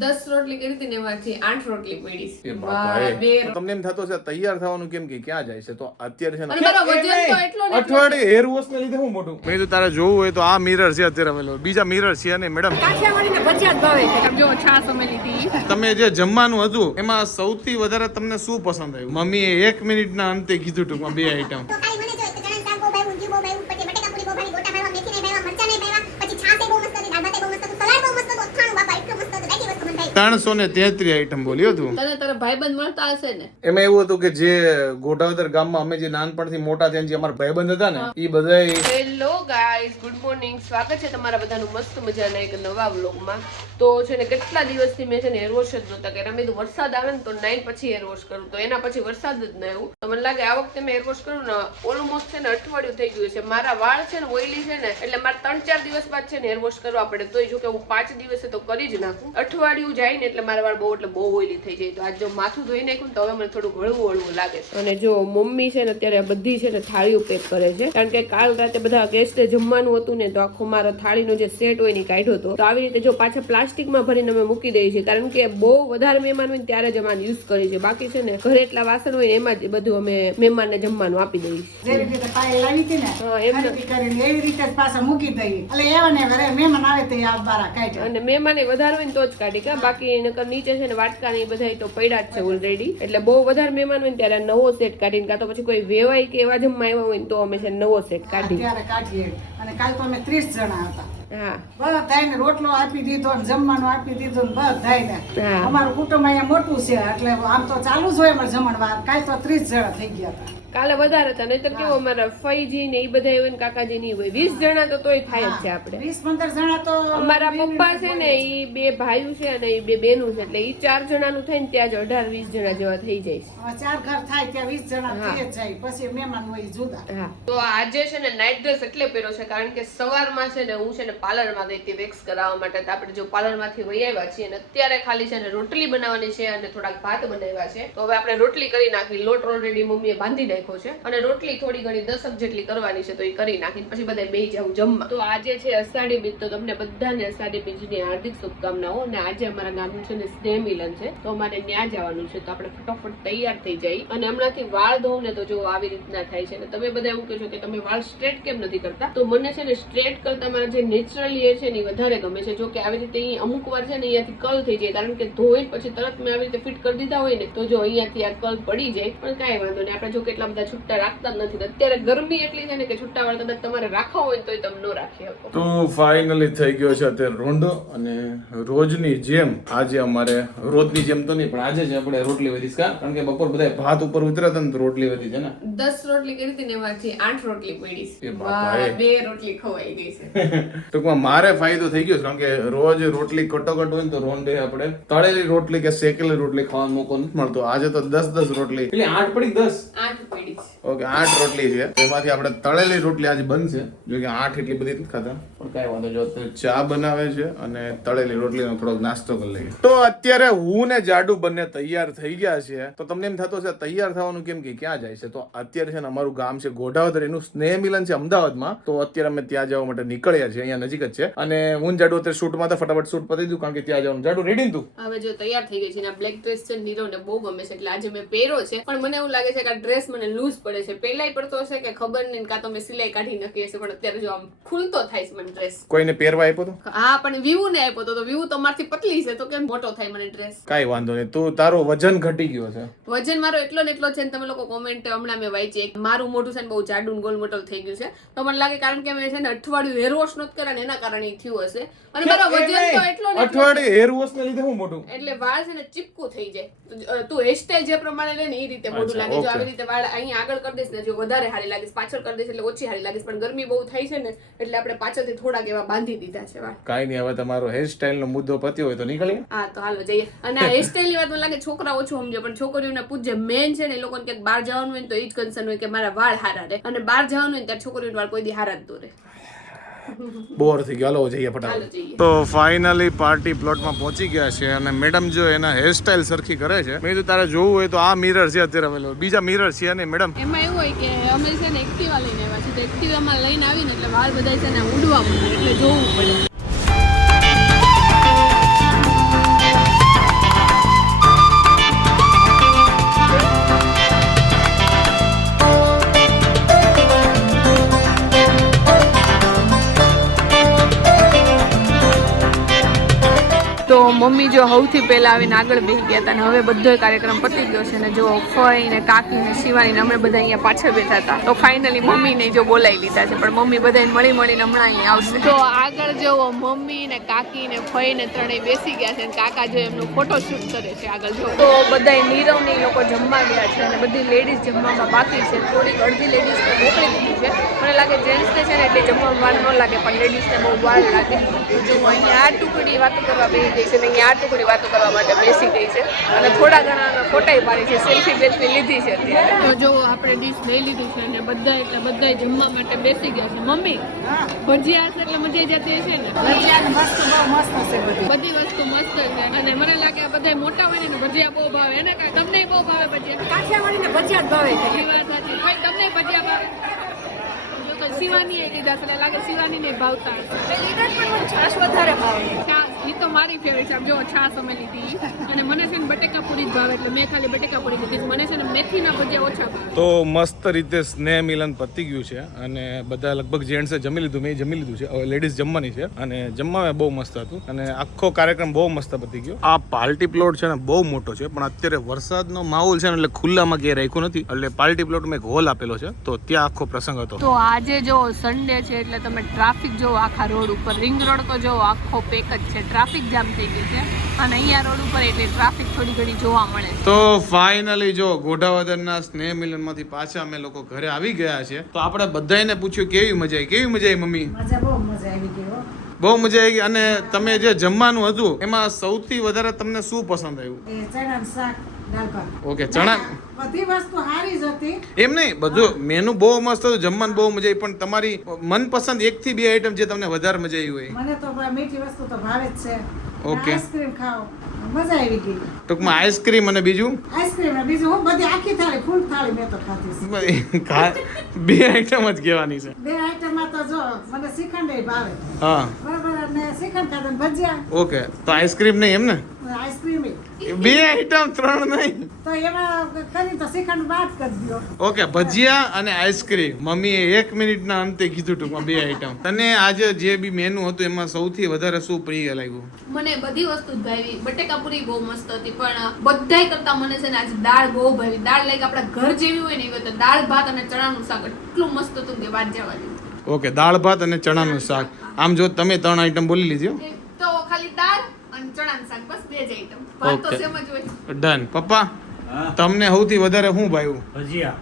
દસ રોટલી કરી હતી ને એમાંથી આઠ રોટલી પડી. તમને એમ થતો છે તૈયાર થવાનું કેમ કે ક્યાં જાય છે? તો અત્યારે છે ને અઠવાડિયે હેર વોશ ને લીધે હું મોટું. મેં તો તારે જોવું હોય તો આ મિરર છે અત્યારે અમે બીજા મિરર છે ને મેડમ જો છાસ અમે લીધી. તમે જે જમવાનું હતું એમાં સૌથી વધારે તમને શું પસંદ આવ્યું? મમ્મીએ એક મિનિટના અંતે કીધું ટૂંકમાં બે આઈટમ તો ખાલી મને જો એક ચણા શાક બહુ ભાવ્યું, ઊંધિયું બહુ ભાવ્યું, પછી બટેકા પૂરી બહુ ભાવી, ગોટા ભાવ્યા, મેથી નહીં ભાવ્યા, મરચાં નહીં ભાવ્યા, પછી છાશ એ બહુ મસ્ત હતી, દાળ ભાત એ બહુ મસ્ત હતું, સલાડ બહુ મસ્ત હતું, અથાણું બાપા એટલું મસ્ત હતું, બધી વસ્તુ મને ભાવી. ત્રણસો ને તેત્રી આઈટમ બોલ્યો તું? તારા ભાઈબંધ મળતા હશે ને? એમાં એવું હતું કે જે ગોઠાવદર ગામમાં અમે જે નાનપણથી મોટા થયા જે અમારા ભાઈબંધ હતા ને એ બધા હેલો ગાઈસ ગુડ મોર્નિંગ સ્વાગત છે તમારા બધાનું મસ્ત મજાના એક નવા વ્લોગમાં. તો છે ને કેટલા દિવસથી મેં છે ને હેરવોશ જ નહોતા કર્યા. મેં કીધું વરસાદ આવે ને તો નાઈન પછી હેરવોશ કરું. તો એના પછી વરસાદ જ ન આવ્યું. તો મને લાગે આ વખતે મેં હેરવોશ કરું ને ઓલમોસ્ટ છે ને અઠવાડિયું થઈ ગયું છે. મારા વાળ છે ને ઓઈલી છે ને એટલે મારે ત્રણ ચાર દિવસ બાદ છે ને હેરવોશ કરવા પડે. તોય જો કે હું પાંચ દિવસે તો કરી જ નાખું. અઠવાડિયું જાય ને એટલે મારા વાળ બહુ એટલે બહુ ઓઈલી થઈ જાય. તો આજ જો માથું ધોઈ નાખ્યું ને તો હવે મને થોડું હળવું હળવું લાગે છે. અને જો મમ્મી છે ને અત્યારે બધી છે ને થાળીઓ પેક કરે છે. કારણ કે કાલ રાતે બધા ગેસ્ટે જમવાનું હતું ને તો આખો મારો થાળીનો જે સેટ હોય ને કાઢ્યો હતો. તો આવી રીતે જો પાછા પ્લાસ્ટિકમાં ભરીને અમે મૂકી દઈએ છીએ. કારણ કે બહુ વધારે મહેમાન હોય ને ત્યારે જ અમારે યુઝ કરીએ છીએ. બાકી છે ને ઘરે એટલા વાસણ હોય એમાં જ બધું અમે મહેમાનને જમવાનું આપી દઈએ છીએ. જેવી રીતે પાયલ લાવી હતી ને એમ કરીને એવી રીતે પાછા મૂકી દઈએ. એટલે એવા ને મહેમાન આવે તો આ બારા કાઢે. અને મહેમાને વધારે હોય ને તો જ કાઢી. કે બાકી નકર નીચે છે ને વાટકા ને બધા તો પડ્યા જ છે ઓલરેડી એટલે બહુ વધારે મહેમાન હોય ને ત્યારે નવો સેટ કાઢીને કાં તો પછી કોઈ વેવાય કે એવા જમવા આવ્યા હોય ને તો અમે છે નવો સેટ કાઢી કાઢીએ. અને કાલ તો અમે ત્રીસ જણા હતા. હા. બધાને રોટલો આપી દીધો ને જમવાનું આપી દીધું ને બધાને. અમારું કુટુંબ અહીંયા મોટું છે એટલે આમ તો ચાલુ જ હોય અમારે જમણવાર કાલ તો ત્રીસ જણા થઈ ગયા હતા. કાલે વધારે હતા નહીતર કેવો અમારા ફઈજી ને એ બધા એવું ને કાકાજી ની હોય. વીસ જણા તો તોય થાય જ છે આપણે. વીસ પંદર જણા તો અમારા પપ્પા છે ને એ બે ભાઈઓ છે અને એ બે બેનું છે એટલે એ ચાર જણાનું થાય ને ત્યાં જ અઢાર વીસ જણા જેવા થઈ જાય છે. ચાર ઘર થાય ત્યાં વીસ જણા થઈ જાય પછી મહેમાન હોય જુદા. હા. તો આજે છે ને નાઇટ ડ્રેસ એટલે પહેર્યો છે કારણ કે સવારમાં છે ને હું છે ને પાર્લરમાં ગઈ હતી વેક્સ કરાવવા માટે તો આપણે જો પાર્લરમાંથી વહી આવ્યા છીએ અને અત્યારે ખાલી છે ને રોટલી બનાવવાની છે અને થોડાક ભાત બનાવ્યા છે. તો હવે આપણે રોટલી કરી નાખી લોટ ઓલરેડી મમ્મીએ બાંધી નાખ્યો. છે. અને રોટલી થોડી ઘણી દસક જેટલી કરવાની છે તો એ કરી નાખી પછી બધા બે જાવ જમવા. તો આજે છે અષાઢી બીજ, તો તમને બધાને અષાઢી બીજની હાર્દિક શુભકામનાઓ. અને આજે અમારા ગામનું છે ને સ્નેહ મિલન છે. તો અમારે ત્યાં જવાનું છે, તો આપણે ફટાફટ તૈયાર થઈ જઈએ. અને હમણાંથી વાળ ધોવું ને તો જો આવી રીતના થાય છે. અને તમે બધા એવું કહો છો કે તમે વાળ સ્ટ્રેટ કેમ નથી કરતા? તો મને છે ને સ્ટ્રેટ કરતા મારા જે નેચરલી હેર છે ને વધારે ગમે છે. જો કે આવી રીતે અમુક વાર છે ને અહીંયાથી કલ થઈ જાય. કારણ કે ધોઈ પછી તરત મેં આવી રીતે ફિટ કરી દીધા હોય ને, તો જો અહીંયાથી આ કલ પડી જાય. પણ કાંઈ વાંધો નહીં. આપણે જો કેટલા બધા છૂટા રાખતા જ નથી. અત્યારે ગરમી એટલી છે ને કે છૂટા વાળ કદાચ તમારે રાખવા હોય તોય તમે ન રાખી શકો. તો ફાઇનલી થઈ ગયો છે અત્યારે રોંડો અને રોજની જેમ આજે અમારે રોજની જેમ તો નહીં પણ આજે જ આપણે રોટલી વધી છે કારણ કે બપોર બધા ભાત ઉપર ઉતર્યા હતા ને રોટલી વધી છે ને? દસ રોટલી કરી હતી ને એમાંથી આઠ રોટલી પડી બે રોટલી ખવાઈ ગઈ છે. ટૂંકમાં મારે ફાયદો થઈ ગયો છે કારણ કે રોજ રોટલી કટોકટ હોય ને તો રોંડે આપણે તળેલી રોટલી કે શેકેલી રોટલી ખાવાનો મોકો નથી મળતો. આજે તો દસ દસ રોટલી. એટલે આઠ પડી દસ. આઠ પડી છે ઓકે આઠ રોટલી છે. એમાંથી આપણે તળેલી રોટલી આજે બનશે. જો કે આઠ એટલી બધી નથી ખાતા. પણ કાંઈ વાંધો જો ચા બનાવે છે અને તળેલી રોટલીનો થોડોક નાસ્તો કરી લઈએ. તો અત્યારે હું ને જાડુ બંને તૈયાર થઈ ગયા છે તો તમને એમ થતો છે તૈયાર થવાનું કેમ કે ક્યાં જાય છે? તો અત્યારે છે ને અમારું ગામ છે ગોઢાવદર. એનું સ્નેહ મિલન છે અમદાવાદમાં. તો અત્યારે અમે ત્યાં જવા માટે નીકળ્યા છે અહીંયા નજીક જ છે. અને હું ને જાડુ અત્યારે શૂટમાં તો ફટાફટ શૂટ પતી દીધું કારણ કે ત્યાં જવાનું. જાડુ રેડી તું? હવે જો તૈયાર થઈ ગઈ છે ને બ્લેક ડ્રેસ છે નીરો ને બહુ ગમે છે. એટલે આજે મેં પહેર્યો છે. પણ મને એવું લાગે છે કે આ ડ્રેસ મને લૂઝ પડે. છે. પહેલાય પડતો હશે કે ખબર નહીં કાં તો મેં સિલાઈ કાઢી નાખી હશે પણ અત્યારે જો આમ ખુલતો થાય છે મને ડ્રેસ કોઈને પહેરવા આપ્યો તો? હા પણ વ્યૂ ને આપ્યો તો. વ્યૂ તો મારથી પતલી છે તો કેમ મોટો થાય મને ડ્રેસ કાઈ વાંધો નહીં. તું તારો વજન ઘટી ગયો છે. વજન મારો એટલો ને એટલો છે ને તમે લોકો કોમેન્ટ હમણાં મેં વાંચી એક મારું મોટું છે ને બહુ જાડું ગોલ મોટલ થઈ ગયું છે. તો મને લાગે કારણ કે મેં છે ને અઠવાડિયું હેર વોશ નહોતું કર્યા ને એના કારણે થયું હશે. અને મારો વજન તો એટલો ને અઠવાડિયું હેર વોશ ને લીધે હું મોટું એટલે વાળ છે ને ચીપકું થઈ જાય. તું હેરસ્ટાઈલ જે પ્રમાણે લે ને એ રીતે મોટું લાગે. જો આવી રીતે વાળ અહીં આગળ કરી દઈશ ને જો વધારે હારી લાગીશ પાછળ કરી દઈશ એટલે ઓછી હારી લાગીશ. પણ ગરમી બહુ થાય છે ને એટલે આપણે પાછળથી થોડાક એવા બાંધી દીધા છે વાળ. કાંઈ નહીં હવે તમારો હેરસ્ટાઈલ નો મુદ્દો પત્યો હોય તો નીકળીએ. હા તો હાલો જઈએ. અને આ હેરસ્ટાઈલની વાત મને લાગે છોકરા ઓછું સમજે પણ છોકરીઓને પૂછે મેન છે ને એ લોકોને ક્યાંક બહાર જવાનું હોય ને તો એ જ કન્સર્ન હોય કે મારા વાળ હારા રહે. અને બહાર જવાનું હોય ને ત્યારે છોકરીઓના વાળ કોઈ દી હારા જ દોરે બોર થઈ ગયો. હાલો જઈએ ફટાફટ. તો ફાઇનલી પાર્ટી પ્લોટમાં પહોંચી ગયા છે અને મેડમ જો એના હેરસ્ટાઇલ સરખી કરે છે મેં તો તારે જોવું હોય તો આ મિરર છે અત્યારે પેલો બીજા મિરર છે ને મેડમ એમાં એવું હોય કે અમે છે ને એક્ટિવા લઈને આવ્યા છે તો એક્ટિવામાં લઈને આવીને એટલે વાળ બધા છે ને ઉડવા મળે એટલે જોવું પડે. મમ્મી જો સૌથી પહેલાં આવીને આગળ બેસી ગયા હતા અને હવે બધો કાર્યક્રમ પતી ગયો છે ને જો ફઈ ને કાકી ને શિવાની ને અમે બધા અહીંયા પાછળ બેઠા હતા. તો ફાઇનલી મમ્મીને જો બોલાવી લીધા છે પણ મમ્મી બધાને મળી મળીને હમણાં અહીંયા આવશે. તો આગળ જો મમ્મી ને કાકી ને ફઈ ને ત્રણેય બેસી ગયા છે અને કાકા જો એમનું ફોટો શૂટ કરે છે આગળ જો તો બધા નીરવ ને લોકો જમવા ગયા છે અને બધી લેડીઝ જમવામાં બાકી છે. થોડીક અડધી લેડીઝ મોકલી દીધી છે. મને લાગે જેન્ટ્સ ને છે ને એટલે જમવામાં વાર ન લાગે પણ લેડીઝને બહુ વાર લાગે. જો અહીંયા આ ટુકડી વાતો કરવા બેસી ગઈ છે અહીંયા આ ટુકડી વાતો કરવા માટે બેસી ગઈ છે અને થોડા ઘણા ફોટાઈ પાડી છે સેલ્ફી બેલ્ફી લીધી છે અત્યારે. તો જો આપણે ડીશ લઈ લીધી છે અને બધા એટલે બધા જમવા માટે બેસી ગયા છે. મમ્મી ભજીયા હશે એટલે મજા જતી હશે ને? ભજીયાની વસ્તુ બહુ મસ્ત હશે બધી. બધી વસ્તુ મસ્ત છે. અને મને લાગે આ બધા મોટા હોય ને ભજીયા બહુ ભાવે. એને કાંઈ તમને બહુ ભાવે ભજીયા? કાઠિયાવાડીને ભજીયા જ ભાવે છે. એ વાત સાચી ભાઈ તમને ભજીયા ભાવે? શિવાની એ લીધા છે એટલે લાગે શિવાની ને ભાવતા છાશ વધારે ભાવે. એ તો મારી ફેવરેટ છે. જો છાશ અમે લીધી. અને મને છે ને બટેકા પૂરી જ ભાવે એટલે મેં ખાલી બટેકા પૂરી લીધી મને છે ને મેથીના ભજીયા ઓછા તો મસ્ત રીતે સ્નેહ મિલન પતી ગયું છે અને બધા લગભગ જેન્ટ્સે જમી લીધું મેં જમી લીધું છે. હવે લેડીઝ જમવાની છે અને જમવામાં બહુ મસ્ત હતું અને આખો કાર્યક્રમ બહુ મસ્ત પતી ગયો. આ પાર્ટી પ્લોટ છે ને બહુ મોટો છે પણ અત્યારે વરસાદનો માહોલ છે ને એટલે ખુલ્લામાં ક્યાંય રાખ્યું નથી. એટલે પાર્ટી પ્લોટમાં એક હોલ આપેલો છે તો ત્યાં આખો પ્રસંગ હતો. તો આજે જો સન્ડે છે એટલે તમે ટ્રાફિક જોવો આખા રોડ ઉપર રિંગ રોડ તો જોવો આખો પેક જ છે. ટ્રાફિક જામ થઈ ગયું છે. અને અહીંયા રોડ ઉપર એટલે ટ્રાફિક થોડી ઘણી જોવા મળે છે. તો ફાઇનલી જો ગોઢાવદરના સ્નેહ મિલનમાંથી પાછા અમે લોકો ઘરે આવી ગયા છે તો આપણે બધાને પૂછ્યું કેવી મજા આવી? કેવી મજા આવી મમ્મી? મજા બહુ મજા આવી ગઈ બહુ મજા આવી અને તમે જે જમવાનું હતું એમાં સૌથી વધારે તમને શું પસંદ આવ્યું? ચણાનું શાક. ઓકે ચણા. બધી વસ્તુ સારી જ હતી. એમ નહીં બધું મેનુ બહુ મસ્ત હતું જમવાનું બહુ મજા આવી પણ તમારી મનપસંદ એક થી બે આઈટમ જે તમને વધારે મજા આવી હોય. મને તો મીઠી વસ્તુ તો ભાવે જ છે. ઓકે. આઈસ્ક્રીમ ખાઓ. મજા આવી ગઈ. ટૂંકમાં આઈસ્ક્રીમ અને બીજું? આઈસ્ક્રીમ અને બીજું હું બધી આખી થાળી ફૂલ થાળી મેં તો ખાધી છે. ખા- બે આઈટમ જ કહેવાની છે. બે આઈટમમાં તો જો મને શ્રીખંડ ભાવે. હા. બરાબર અને શ્રીખંડ ખાધા ભજીયા. ઓકે તો આઈસ્ક્રીમ નહીં એમ ને? આઈસ્ક્રીમ બે આઈટમ ત્રણ નહીં. તો એમાં કરી તો શ્રીખંડ બાદ કરી દો ઓકે ભજીયા અને આઈસ્ક્રીમ મમ્મીએ એક મિનિટના અંતે કીધું ટૂંકમાં બે આઈટમ તને આજે જે બી મેનુ હતું એમાં સૌથી વધારે શું પ્રિય લાગ્યું? મને બધી વસ્તુ જ ભાવી. બટેકા પૂરી બહુ મસ્ત હતી પણ બધાય કરતા મને છે ને આજે દાળ બહુ ભાવી. દાળ લાઈક આપણા ઘર જેવી હોય ને એવી દાળ ભાત અને ચણાનું શાક એટલું મસ્ત હતું કે વાત જવા ઓકે દાળ ભાત અને ચણાનું શાક. આમ જો તમે ત્રણ આઈટમ બોલી લીધી ચણાનું શાક બસ બે જ આઈટમ ભાત તો સેમ જ હોય. ડન પપ્પા તમને સૌથી વધારે શું ભાવ્યું? ભજીયા.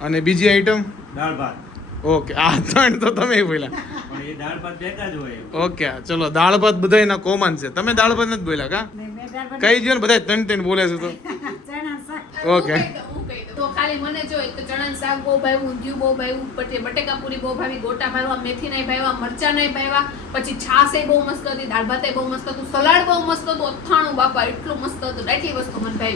અને બીજી આઈટમ દાળ ભાત. ઓકે આ ત્રણ તો તમે બોલ્યા. પણ એ દાળ ભાત ભેગા જ હોય ઓકે ચલો દાળ ભાત બધાયના કોમન છે. તમે દાળ ભાત નથી બોલ્યા કા? કઈ જો ને બધા ત્રણ ત્રણ બોલે છે તો. ચણાનું ખાલી મને જો એક તો ચણાનું શાક બહુ ભાવ્યું ઊંધિયું બહુ ભાવ્યું પછી બટેકા પૂરી બહુ ભાવી ગોટા ભાવ્યા મેથી નહીં ભાવ્યા મરચા નહીં ભાવ્યા પછી છાશ એ બહુ મસ્ત હતી દાળ ભાત એ બહુ મસ્ત હતું સલાડ બહુ મસ્ત હતું અથાણું બાપા એટલું મસ્ત હતું એટલી વસ્તુ મને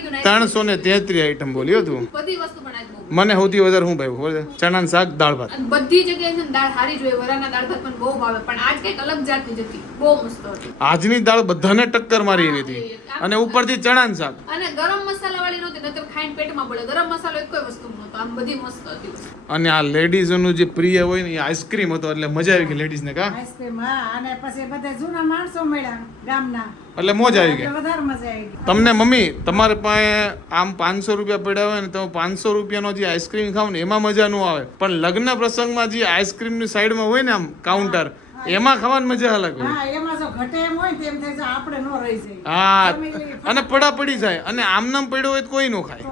ગયું ત્રણસો ને તેત્રી આઈટમ બોલ્યો તું? બધી વસ્તુ પણ આજ બહુ મને સૌથી વધારે શું ભાવ્યું? બોલે ચણાનું શાક દાળ ભાત. બધી જગ્યાએ છે દાળ સારી જોઈએ. વરાના દાળ ભાત પણ બહુ ભાવે. પણ આજ કંઈક અલગ જાતની હતી. બહુ મસ્ત હતી. આજની દાળ બધાને ટક્કર મારી એવી હતી. અને ઉપરથી ચણાનું શાક. અને ગરમ મસાલા વાળી નહોતી નતર ખાઈને પેટમાં પડે ગરમ મસાલો એક કોઈ વસ્તુ નહોતો. આમ બધી મસ્ત હતી અને આ લેડીઝોનું જે પ્રિય હોય ને એ આઈસ્ક્રીમ હતો. એટલે મજા આવી ગઈ લેડીઝને કા? આઈસ્ક્રીમ હા. અને પછી બધા જૂના માણસો મળ્યા ગામના. એટલે મોજ આવી ગઈ. તમને મમ્મી તમારે પાસે આમ પાંચસો રૂપિયા પડ્યા હોય ને તમે પાંચસો રૂપિયાનો જે આઈસ્ક્રીમ ખાવ ને એમાં મજા ન આવે. પણ લગ્ન પ્રસંગમાં જે આઈસ્ક્રીમની સાઈડમાં હોય ને આમ કાઉન્ટર એમાં ખાવાની મજા અલગ હોય. હા અને પડા પડી જાય અને આમ નામ પડ્યો હોય તો કોઈ ન ખાય.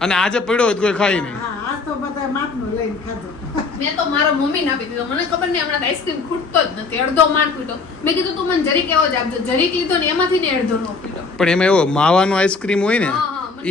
અને આજે પડ્યો હોય તો કોઈ ખાય નહીં. મેં તો મારો મમ્મીને આપી દીધો. મને ખબર નહીં હમણાં આઈસ્ક્રીમ ખૂટતો જ નથી. અડધો માર ખૂટો મેં કીધું તું મને જરીક એવો જ આપજો. જરીક લીધો ને એમાંથી ને અડધો નો ખૂટો પણ એમાં એવો માવાનો આઈસ્ક્રીમ હોય ને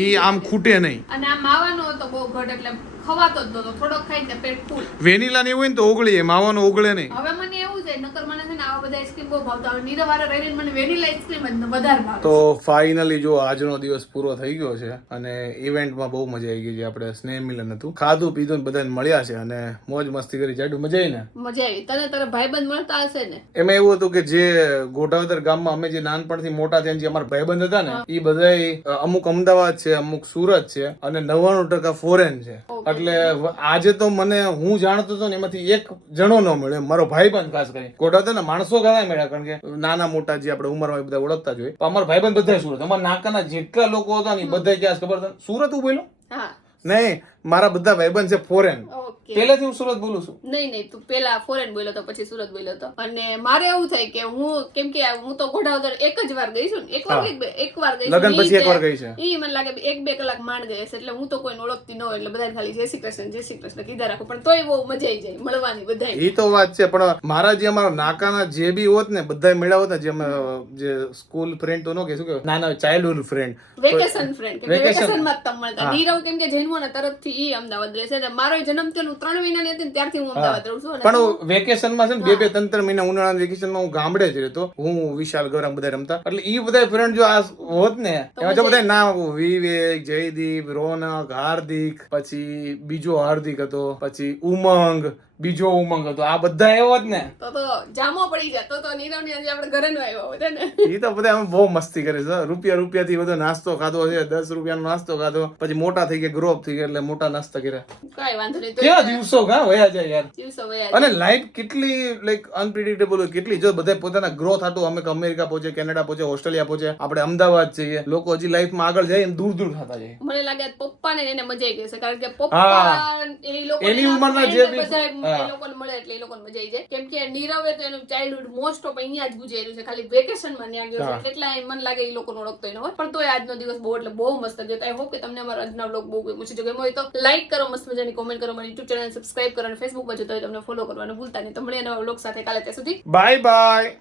એ આમ ખૂટે નહીં. અને આ માવાનો હતો બહુ ઘટ એટલે ખવાતો જ નતો થોડોક ખાઈ ને પેટ ફૂલ. વેનીલા ને એવું હોય ને તો ઓગળી માવાનો ઓગળે નહીં. હવે મને એવું છે નકર મને બધા આઈસ્ક્રીમ આઈસ્ક્રીમ બહુ ભાવતા હોય. નીરવ વાળા રહીને મને વેનીલા આઈસ્ક્રીમ વધારે ભાવે તો ફાઇનલી જો આજનો દિવસ પૂરો થઈ ગયો છે અને ઇવેન્ટમાં બહુ મજા આવી ગઈ છે આપણે સ્નેહ મિલન હતું. ખાધું પીધું ને બધાને મળ્યા છે અને મોજ મસ્તી કરી જાડું મજા આવી ને? મજા આવી. તને તારા ભાઈબંધ મળતા હશે ને? એમાં એવું હતું કે જે ગોઠાવદર ગામમાં અમે જે નાનપણથી મોટા થયા જે અમારા ભાઈબંધ હતા ને એ બધા અમુક અમદાવાદ છે અમુક સુરત છે અને નવ્વાણું ટકા ફોરેન છે. એટલે આજે તો મને હું જાણતો હતો ને એમાંથી એક જણો ન મળ્યો મારો મારો ભાઈબંધ ખાસ કરી ગોઠાવદર ના માણસો ઘણા મળ્યા કારણ કે નાના મોટા જે આપણે ઉંમરમાં બધા ઓળખતા જ હોય. પણ અમારા ભાઈબંધ બધા સુરત. અમારા નાકાના જેટલા લોકો હતા ને બધા ક્યાં ખબર સુરત ઉભેલો હા. નહીં મારા બધા ભાઈબંધ છે ફોરેન ઓકે પહેલેથી હું સુરત બોલું છું. નહીં નહીં તું પેલા ફોરેન બોલ્યો તો પછી સુરત બોલ્યો તો. અને મારે એવું થાય કે હું કેમ કે હું તો ઘોડાવદર એક જ વાર ગઈ છું એક વાર એક વાર ગઈ લગન પછી એક વાર ગઈ છે. ઈ મને લાગે એક બે કલાક માંડ ગઈ એટલે હું તો કોઈને ઓળખતી ન હોય એટલે બધા ખાલી જય શ્રી કૃષ્ણ જય શ્રી કૃષ્ણ કીધા રાખો. પણ તોય બહુ મજા આવી જાય મળવાની બધાય. ઈ તો વાત છે પણ મારા જે અમારા નાકાના જે બી હોત ને બધા મળ્યા હોત ને જે અમે જે સ્કૂલ ફ્રેન્ડ તો નો કે શું કે નાના ચાઇલ્ડહુડ ફ્રેન્ડ વેકેશન ફ્રેન્ડ કે વેકેશનમાં જ તમે મળતા. નીરવ કેમ કે જૈનમોના તરફથી ઈ અમદાવાદ રહેશે. એટલે મારો જન્મ થયો ત્રણ મહિનાની હતી ત્યારથી હું અમદાવાદ રહું છું. પણ વેકેશનમાં છે ને બે બે ત્રણ ત્રણ મહિના ઉનાળાના વેકેશનમાં હું ગામડે જ રહેતો. હું વિશાલ ગૌરવ બધા રમતા. એટલે ઈ બધા ફ્રેન્ડ જો આ હોત ને એમાં જો બધા નામ વિવેક જયદીપ રોનક હાર્દિક પછી બીજો હાર્દિક હતો પછી ઉમંગ બીજો ઉમંગ હતો. આ બધા એવો જ ને. તો તો જામો પડી જતો તો નીરવની આપણે ઘરે નો આવ્યો બધા ને. એ તો બધા અમે બહુ મસ્તી કરી છે. રૂપિયા રૂપિયા થી બધો નાસ્તો ખાધો છે દસ રૂપિયાનો નાસ્તો ખાધો. પછી મોટા થઈ ગયા ગ્રોપ થઈ ગયા એટલે મોટા નાસ્તા કર્યા. કઈ વાંધો નહીં કેવા દિવસો કા વયા જાય યાર. દિવસો વયા અને લાઈફ કેટલી લાઈક અનપ્રિડિક્ટેબલ હોય કેટલી. જો બધા પોતાના ગ્રો થતું અમે અમેરિકા પહોંચે કેનેડા પહોંચે ઓસ્ટ્રેલિયા પહોંચે આપણે અમદાવાદ જઈએ. લોકો હજી લાઈફમાં આગળ જાય એમ દૂર દૂર થતા જાય. મને લાગે પપ્પા ને એને મજા આવી ગઈ છે કારણ કે પપ્પા એ લોકો એની ઉંમરના જે બી- એ લોકોને મળે એટલે એ લોકોને મજા આવી જાય. કેમ કે નીરવે તો એનું ચાઇલ્ડહુડ મોસ્ટ ઓફ અહીંયા જ ગુજાર્યું છે. ખાલી વેકેશનમાં ત્યાં ગયો છે. એટલે મને લાગે એ લોકોને ઓળખતો એનો હોય. પણ તોય આજનો દિવસ બહુ એટલે બહુ મસ્ત ગયો. આઈ હોપ કે તમને અમારો આજનો બ્લોગ બહુ ગમ્યો છે. જો ગમ્યો હોય તો લાઈક કરો મસ્ત મજાની કોમેન્ટ કરો. મારી યુટ્યુબ ચેનલ સબસ્ક્રાઇબ કરો અને ફેસબુક પર જોતા હોય તમને ફોલો કરવાનું ભૂલતા નહીં. તો મળીએ નવા vlog સાથે કાલે ત્યાં સુધી. Bye bye